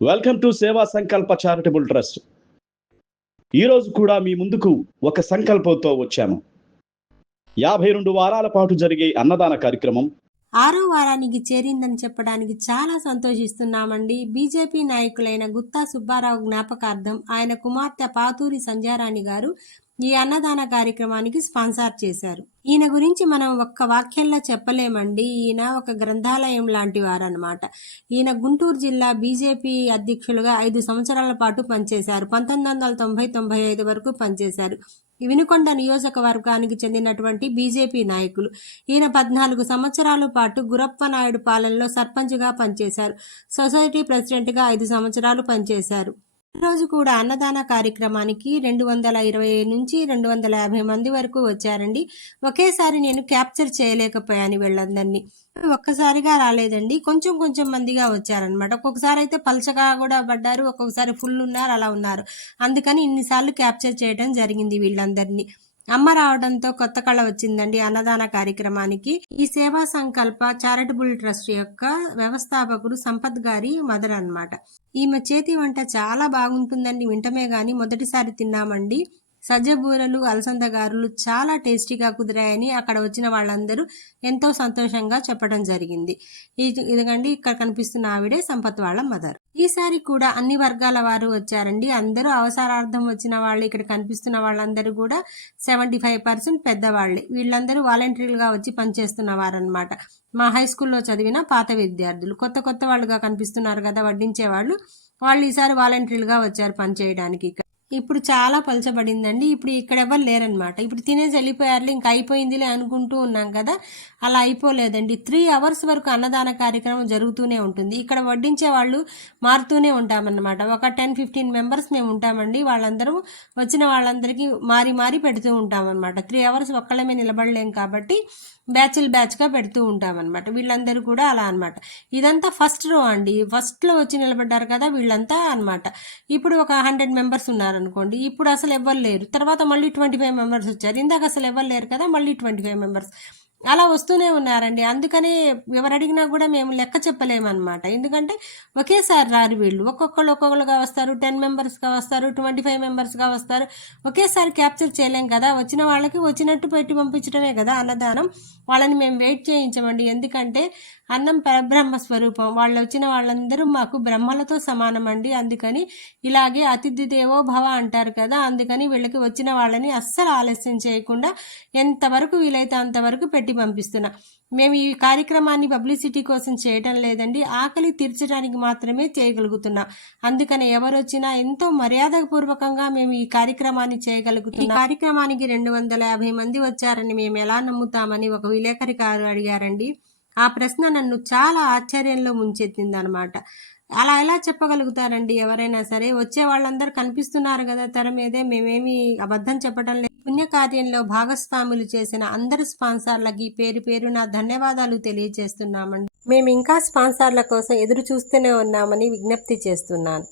Welcome to సేవా సంకల్ప charitable trust. ఈరోజు కూడా మీ ముందుకు ఒక సంకల్పంతో వచ్చాము. 52 వారాల పాటు జరిగే అన్నదాన కార్యక్రమం 6వ వారానికి చేరిందని చెప్పడానికి చాలా సంతోషిస్తున్నామండి. బీజేపీ నాయకులైన గుత్తా సుబ్బారావు జ్ఞాపకార్థం ఆయన కుమార్తె పాతూరి సంధ్యారాణి గారు ఈ అన్నదాన కార్యక్రమానికి స్పాన్సర్ చేశారు. ఈయన గురించి మనం ఒక్క వాక్యంలో చెప్పలేమండి. ఈయన ఒక గ్రంథాలయం లాంటి వారన్నమాట. ఈయన గుంటూరు జిల్లా బీజేపీ అధ్యక్షులుగా 5 సంవత్సరాల పాటు పనిచేశారు. 1990-95 వరకు పనిచేశారు. వినుకొండ నియోజకవర్గానికి చెందినటువంటి బీజేపీ నాయకులు. ఈయన 14 సంవత్సరాల పాటు గురప్పనాయుడు పాలనలో సర్పంచ్గా పనిచేశారు. సొసైటీ ప్రెసిడెంట్గా 5 సంవత్సరాలు పనిచేశారు. రోజు కూడా అన్నదాన కార్యక్రమానికి 220 నుంచి 250 మంది వరకు వచ్చారండి. ఒకేసారి నేను క్యాప్చర్ చేయలేకపోయాను వీళ్ళందరినీ. ఒక్కసారిగా రాలేదండి, కొంచెం కొంచెం మందిగా వచ్చారనమాట. ఒక్కొక్కసారి అయితే పలచగా కూడా పడ్డారు, ఒక్కొక్కసారి ఫుల్ ఉన్నారు, అలా ఉన్నారు. అందుకని ఇన్నిసార్లు క్యాప్చర్ చేయడం జరిగింది వీళ్ళందరినీ. అమ్మ రావడంతో కొత్త కళ వచ్చిందండి అన్నదాన కార్యక్రమానికి. ఈ సేవా సంకల్ప చారిటబుల్ ట్రస్ట్ యొక్క వ్యవస్థాపకుడు సంపత్ గారి మదర్ అన్నమాట. ఈమె చేతి వంట చాలా బాగుంటుందండి. వింటమే గాని మొదటిసారి తిన్నామండి. సజ్జబూరలు, అలసంద గారులు చాలా టేస్టీగా కుదిరాయని అక్కడ వచ్చిన వాళ్ళందరూ ఎంతో సంతోషంగా చెప్పడం జరిగింది. ఇదిగండి ఇక్కడ కనిపిస్తున్న ఆవిడే సంపత్ వాళ్ళ మదర్. ఈసారి కూడా అన్ని వర్గాల వారు వచ్చారండి. అందరూ అవసరార్థం వచ్చిన వాళ్ళు. ఇక్కడ కనిపిస్తున్న వాళ్ళందరూ కూడా 75% పెద్దవాళ్ళే. వీళ్ళందరూ వాలంటీర్లుగా వచ్చి పనిచేస్తున్న వారనమాట. మా హై స్కూల్లో చదివిన పాత విద్యార్థులు. కొత్త వాళ్ళుగా కనిపిస్తున్నారు కదా వడ్డించే వాళ్ళు ఈసారి వాలంటీర్లుగా వచ్చారు పనిచేయడానికి. ఇప్పుడు చాలా పలచబడిందండి. ఇప్పుడు ఇక్కడ ఎవరు లేరనమాట. ఇప్పుడు తినేసి వెళ్ళిపోయారు, ఇంకా అయిపోయిందిలే అనుకుంటూ ఉన్నాం కదా, అలా అయిపోలేదండి. 3 hours వరకు అన్నదాన కార్యక్రమం జరుగుతూనే ఉంటుంది. ఇక్కడ వడ్డించే వాళ్ళు మారుతూనే ఉంటామన్నమాట. ఒక 10-15 మెంబర్స్ మేము ఉంటామండి. వాళ్ళందరూ వచ్చిన వాళ్ళందరికీ మారి పెడుతూ ఉంటామన్నమాట. 3 hours ఒక్కళ్ళమే నిలబడలేం కాబట్టి బ్యాచ్గా పెడుతూ ఉంటామన్నమాట. వీళ్ళందరూ కూడా అలా అనమాట. ఇదంతా ఫస్ట్ రో అండి. ఫస్ట్లో వచ్చి నిలబడ్డారు కదా వీళ్ళంతా అనమాట. ఇప్పుడు ఒక 100 మెంబర్స్ ఉన్నారనుకోండి. ఇప్పుడు అసలు ఎవరు లేరు. తర్వాత మళ్ళీ 25 మెంబర్స్ వచ్చారు. ఇందాక అసలు ఎవరు లేరు కదా, మళ్ళీ 25 మెంబర్స్ అలా వస్తూనే ఉన్నారండి. అందుకనే ఎవరు అడిగినా కూడా మేము లెక్క చెప్పలేమన్నమాట. ఎందుకంటే ఒకేసారి రారు వీళ్ళు. ఒక్కొక్కరుగా వస్తారు, 10 మెంబర్స్గా వస్తారు, 25 మెంబర్స్గా వస్తారు. ఒకేసారి క్యాప్చర్ చేయలేం కదా. వచ్చిన వాళ్ళకి వచ్చినట్టు పెట్టి పంపించడమే కదా అన్నదానం. వాళ్ళని మేము వెయిట్ చేయించమండి. ఎందుకంటే అన్నం పరబ్రహ్మ స్వరూపం. వాళ్ళు వచ్చిన వాళ్ళందరూ మాకు బ్రహ్మలతో సమానం అండి. అందుకని ఇలాగే అతిథి దేవో భవ అంటారు కదా, అందుకని వీళ్ళకి వచ్చిన వాళ్ళని అస్సలు ఆలస్యం చేయకుండా ఎంతవరకు వీలైతే అంతవరకు పెట్టి పంపిస్తున్నా. మేము ఈ కార్యక్రమాన్ని పబ్లిసిటీ కోసం చేయటం లేదండి, ఆకలి తీర్చడానికి మాత్రమే చేయగలుగుతున్నాం. అందుకని ఎవరు వచ్చినా ఎంతో మర్యాదపూర్వకంగా మేము ఈ కార్యక్రమాన్ని చేయగలుగుతున్నాం. ఈ కార్యక్రమానికి 250 మంది వచ్చారని మేము ఎలా నమ్ముతామని ఒక విలేకరికారు అడిగారండి. ఆ ప్రశ్న నన్ను చాలా ఆశ్చర్యంలో ముంచెత్తిందనమాట. అలా ఎలా చెప్పగలుగుతారండి ఎవరైనా సరే? వచ్చే వాళ్ళందరూ కనిపిస్తున్నారు కదా తెర మీదే, మేమేమి అబద్ధం చెప్పడం లేదు. పుణ్యకార్యంలో భాగస్వాములు చేసిన అందరు స్పాన్సర్లకి పేరున ధన్యవాదాలు తెలియజేస్తున్నామండి. మేము ఇంకా స్పాన్సర్ల కోసం ఎదురు చూస్తూనే ఉన్నామని విజ్ఞప్తి చేస్తున్నాను.